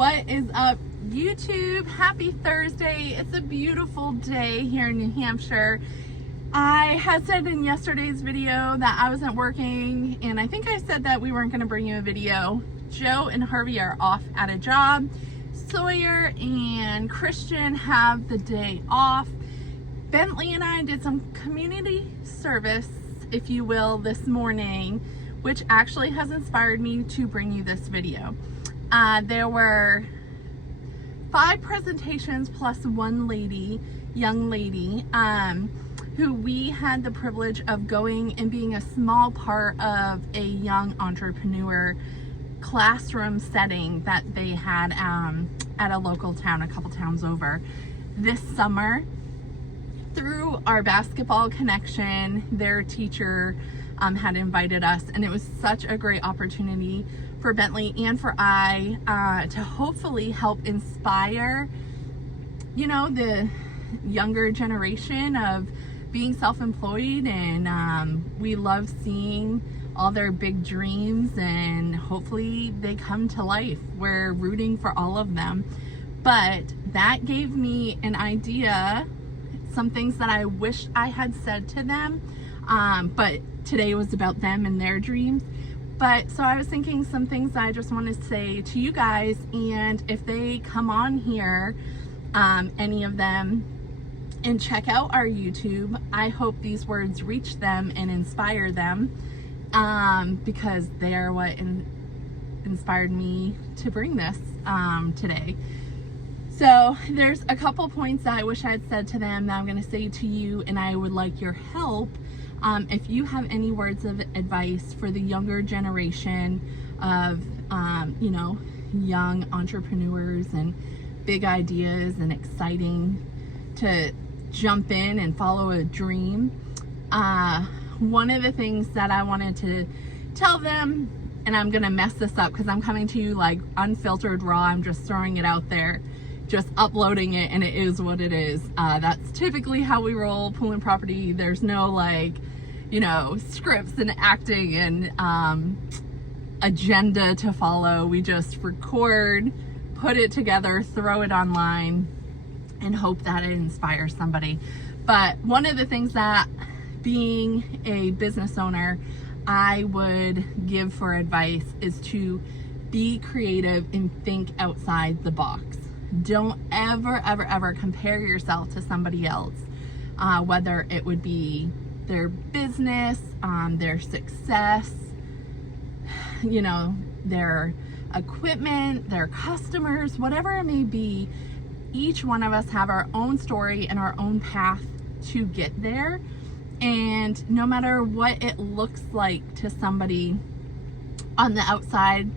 What is up, YouTube? Happy Thursday. It's a beautiful day here in New Hampshire. I had said in yesterday's video that I wasn't working, and I think I said that we weren't going to bring you a video. Joe and Harvey are off at a job. Sawyer and Christian have the day off. Bentley and I did some community service, if you will, this morning, which actually has inspired me to bring you this video. There were 5 presentations plus one young lady, who we had the privilege of going and being a small part of a young entrepreneur classroom setting that they had at a local town, a couple towns over. This summer, through our basketball connection, their teacher had invited us, and it was such a great opportunity for Bentley and for I to hopefully help inspire, you know, the younger generation of being self-employed, and we love seeing all their big dreams, and hopefully they come to life. We're rooting for all of them. But that gave me an idea, some things that I wish I had said to them, but today was about them and their dreams. But so I was thinking some things I just want to say to you guys, and if they come on here, any of them, and check out our YouTube, I hope these words reach them and inspire them, because they are what inspired me to bring this today. So there's a couple points that I wish I had said to them that I'm going to say to you, and I would like your help. If you have any words of advice for the younger generation of, you know, young entrepreneurs and big ideas and exciting to jump in and follow a dream. One of the things that I wanted to tell them, and I'm going to mess this up because I'm coming to you like unfiltered raw, I'm just throwing it out there, just uploading it, and it is what it is. That's typically how we roll Poulin Property. There's no like, you know, scripts and acting and agenda to follow. We just record, put it together, throw it online, and hope that it inspires somebody. But one of the things that, being a business owner, I would give for advice is to be creative and think outside the box. Don't ever compare yourself to somebody else, whether it would be their business, their success, you know, their equipment, their customers, whatever it may be. Each one of us have our own story and our own path to get there. And no matter what it looks like to somebody on the outside,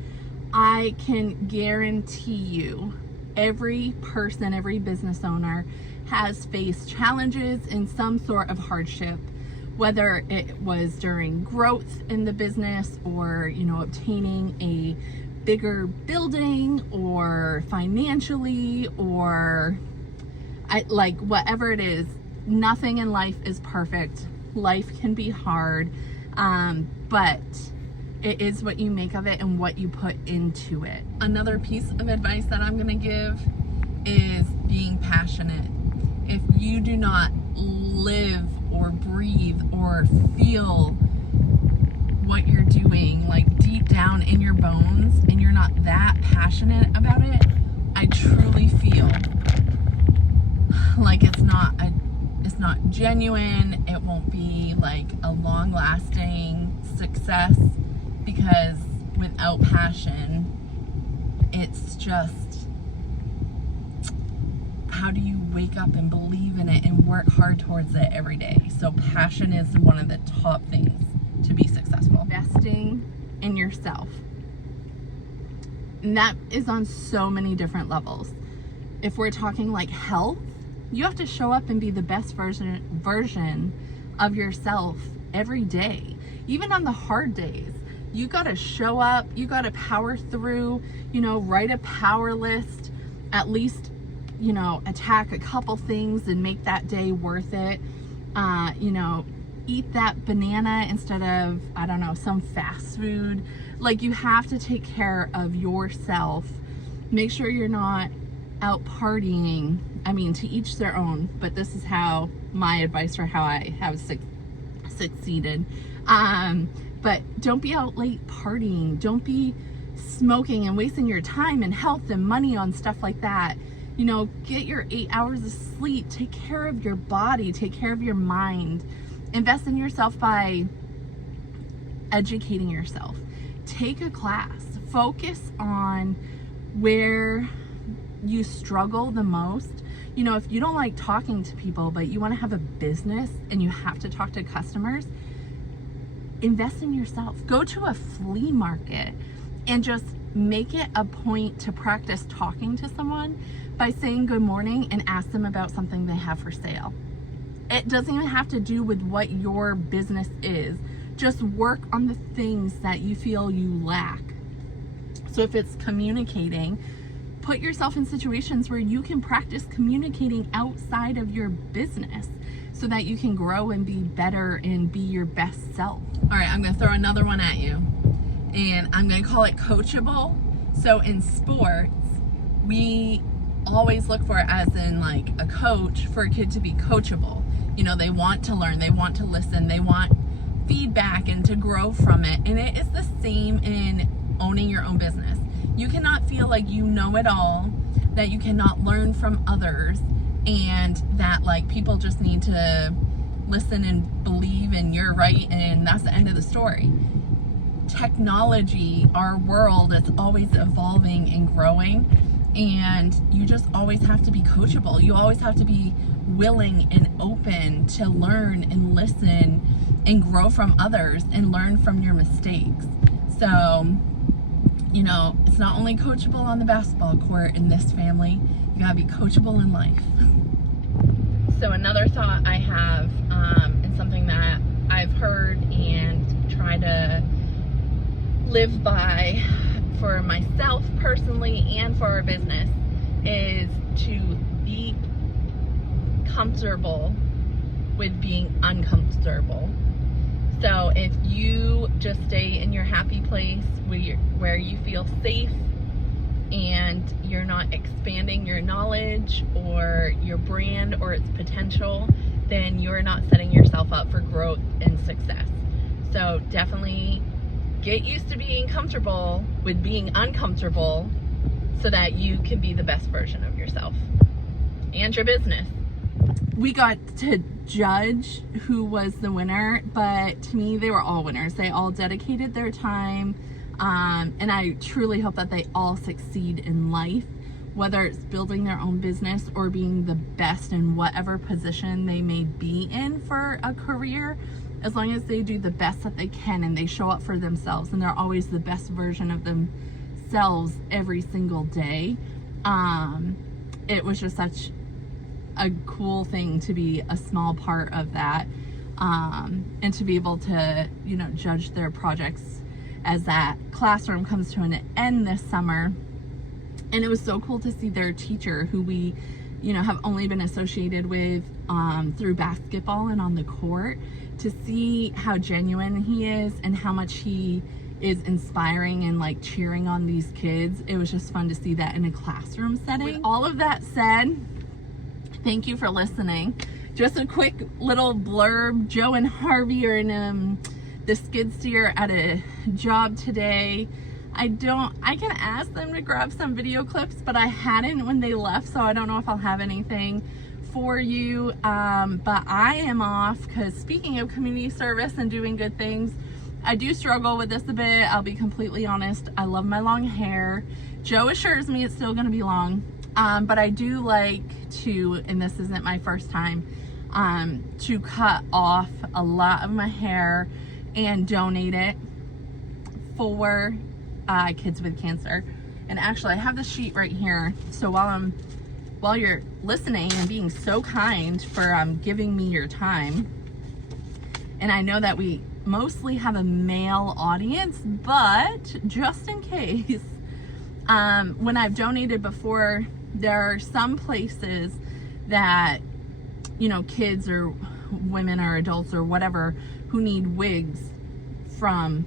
I can guarantee you every person, every business owner has faced challenges and some sort of hardship, whether it was during growth in the business or, you know, obtaining a bigger building or financially, or like whatever it is. Nothing in life is perfect. Life can be hard, but it is what you make of it and what you put into it. Another piece of advice that I'm gonna give is being passionate. If you do not live or breathe or feel what you're doing, like deep down in your bones, and you're not that passionate about it, I truly feel like it's not genuine. It won't be like a long-lasting success, because without passion, it's just, how do you wake up and believe in it and work hard towards it every day? So passion is one of the top things to be successful. Investing in yourself. And that is on so many different levels. If we're talking like health, you have to show up and be the best version of yourself every day. Even on the hard days, you gotta show up, you gotta power through, you know, write a power list, at least, you know, attack a couple things and make that day worth it. You know, eat that banana instead of, I don't know, some fast food. Like, you have to take care of yourself Make sure you're not out partying. I mean, to each their own, but this is how my advice for how I have succeeded. But don't be out late partying. Don't be smoking and wasting your time and health and money on stuff like that. You know, get your 8 hours of sleep. Take care of your body. Take care of your mind. Invest in yourself by educating yourself. Take a class. Focus on where you struggle the most. You know, if you don't like talking to people, but you want to have a business and you have to talk to customers, invest in yourself. Go to a flea market and just make it a point to practice talking to someone by saying good morning and ask them about something they have for sale. It doesn't even have to do with what your business is. Just work on the things that you feel you lack. So if it's communicating, put yourself in situations where you can practice communicating outside of your business so that you can grow and be better and be your best self. All right, I'm gonna throw another one at you, and I'm gonna call it coachable. So in sports, we always look for, as in like a coach, for a kid to be coachable. You know, they want to learn, they want to listen, they want feedback and to grow from it. And it is the same in owning your own business. You cannot feel like you know it all, that you cannot learn from others, and that like people just need to listen and believe and you're right and that's the end of the story. Technology, our world, is always evolving and growing, and you just always have to be coachable. You always have to be willing and open to learn and listen and grow from others and learn from your mistakes. So, you know, it's not only coachable on the basketball court in this family, you gotta be coachable in life. So another thought I have, and something that I've heard and try to live by for myself personally and for our business, is to be comfortable with being uncomfortable. So if you just stay in your happy place where you feel safe and you're not expanding your knowledge or your brand or its potential, then you're not setting yourself up for growth and success. So definitely get used to being comfortable with being uncomfortable so that you can be the best version of yourself and your business. We got to judge who was the winner, but to me, they were all winners. They all dedicated their time, and I truly hope that they all succeed in life, whether it's building their own business or being the best in whatever position they may be in for a career. As long as they do the best that they can and they show up for themselves and they're always the best version of themselves every single day. It was just such a cool thing to be a small part of that, and to be able to, you know, judge their projects as that classroom comes to an end this summer. And it was so cool to see their teacher, who we, you know, have only been associated with through basketball and on the court, to see how genuine he is and how much he is inspiring and like cheering on these kids. It was just fun to see that in a classroom setting. With all of that said, thank you for listening. Just a quick little blurb. Joe and Harvey are in the skid steer at a job today. I can ask them to grab some video clips, but I hadn't when they left, so I don't know if I'll have anything for you. But I am off because, speaking of community service and doing good things, I do struggle with this a bit. I'll be completely honest. I love my long hair. Joe assures me it's still gonna be long. But I do like to, and this isn't my first time, to cut off a lot of my hair and donate it for kids with cancer. And actually, I have the sheet right here. So while you're listening and being so kind for giving me your time, and I know that we mostly have a male audience, but just in case, when I've donated before, there are some places that, you know, kids or women or adults or whatever who need wigs from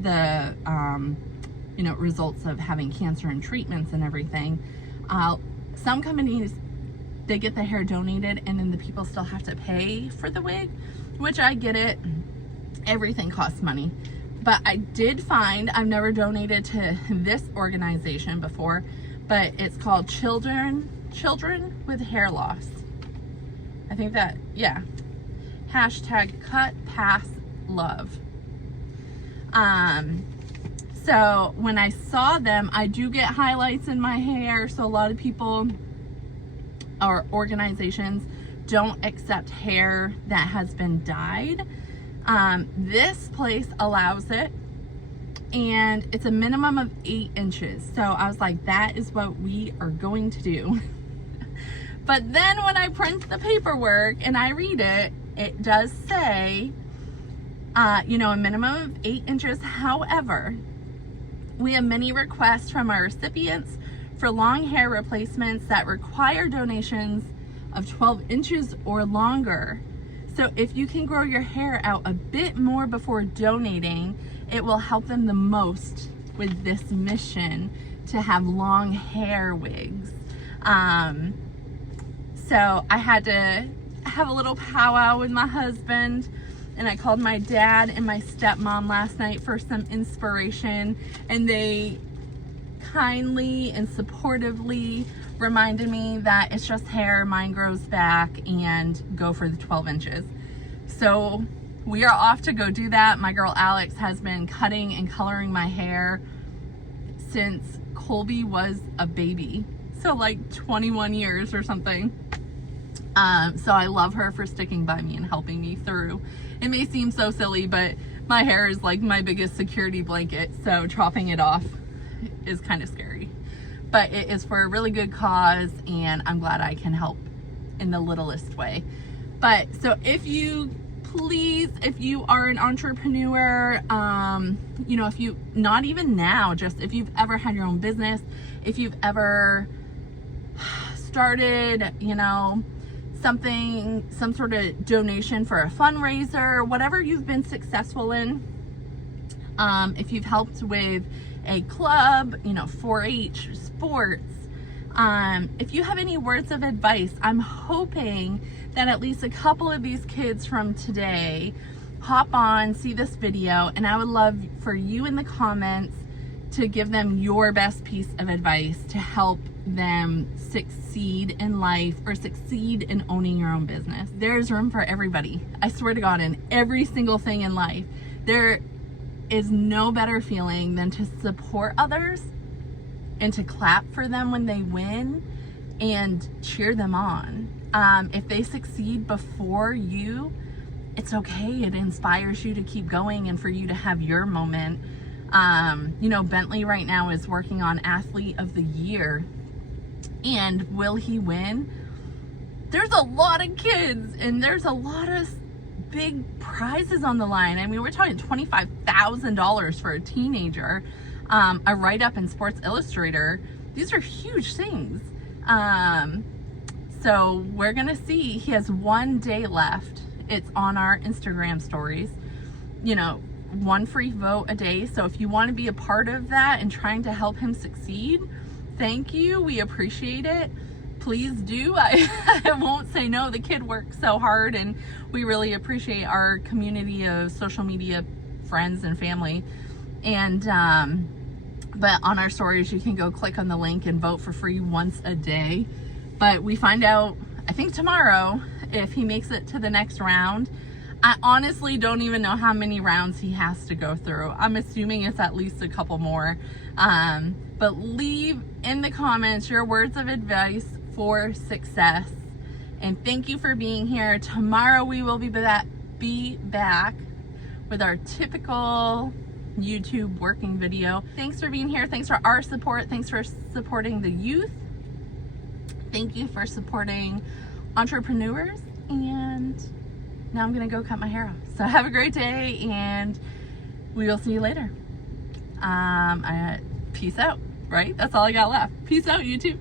the you know, results of having cancer and treatments and everything. Some companies, they get the hair donated and then the people still have to pay for the wig, which I get it. Everything costs money. But I did find, I've never donated to this organization before, but it's called Children with Hair Loss. I think that, yeah. Hashtag Cut Pass Love. So when I saw them, I do get highlights in my hair. So a lot of people or organizations don't accept hair that has been dyed. This place allows it, and it's a minimum of 8 inches. So I was like, that is what we are going to do. But then when I print the paperwork and I read it, it does say, you know, a minimum of 8 inches. However, we have many requests from our recipients for long hair replacements that require donations of 12 inches or longer. So if you can grow your hair out a bit more before donating, it will help them the most with this mission to have long hair wigs. So I had to have a little powwow with my husband, and I called my dad and my stepmom last night for some inspiration, and they kindly and supportively reminded me that it's just hair, mine grows back, and go for the 12 inches. So we are off to go do that. My girl Alex has been cutting and coloring my hair since Colby was a baby. So like 21 years or something. So I love her for sticking by me and helping me through. It may seem so silly, but my hair is like my biggest security blanket. So chopping it off is kind of scary. But it is for a really good cause, and I'm glad I can help in the littlest way. But so if you are an entrepreneur, you know, if you, not even now, just if you've ever had your own business, if you've ever started, you know, some sort of donation for a fundraiser, whatever you've been successful in, if you've helped with a club, you know, 4-H, sports, if you have any words of advice, I'm hoping that at least a couple of these kids from today hop on, see this video, and I would love for you in the comments to give them your best piece of advice to help them succeed in life or succeed in owning your own business. There's room for everybody. I swear to God, in every single thing in life. There is no better feeling than to support others and to clap for them when they win and cheer them on. If they succeed before you, it's okay. It inspires you to keep going and for you to have your moment. You know, Bentley right now is working on Athlete of the Year. And will he win? There's a lot of kids and there's a lot of big prizes on the line. I mean, we're talking $25,000 for a teenager. A write-up in Sports Illustrator. These are huge things. So we're gonna see. He has 1 day left. It's on our Instagram stories. You know, 1 free vote a day. So if you want to be a part of that and trying to help him succeed, thank you. We appreciate it. Please do. I won't say no. The kid works so hard, and we really appreciate our community of social media friends and family. And but on our stories, you can go click on the link and vote for free once a day. But we find out, I think tomorrow, if he makes it to the next round. I honestly don't even know how many rounds he has to go through. I'm assuming it's at least a couple more. But leave in the comments your words of advice for success. And thank you for being here. Tomorrow we will be back with our typical YouTube working video. Thanks for being here. Thanks for our support. Thanks for supporting the youth. Thank you for supporting entrepreneurs. And now I'm gonna go cut my hair off. So have a great day, and we will see you later. Peace out, right? That's all I got left. Peace out, YouTube.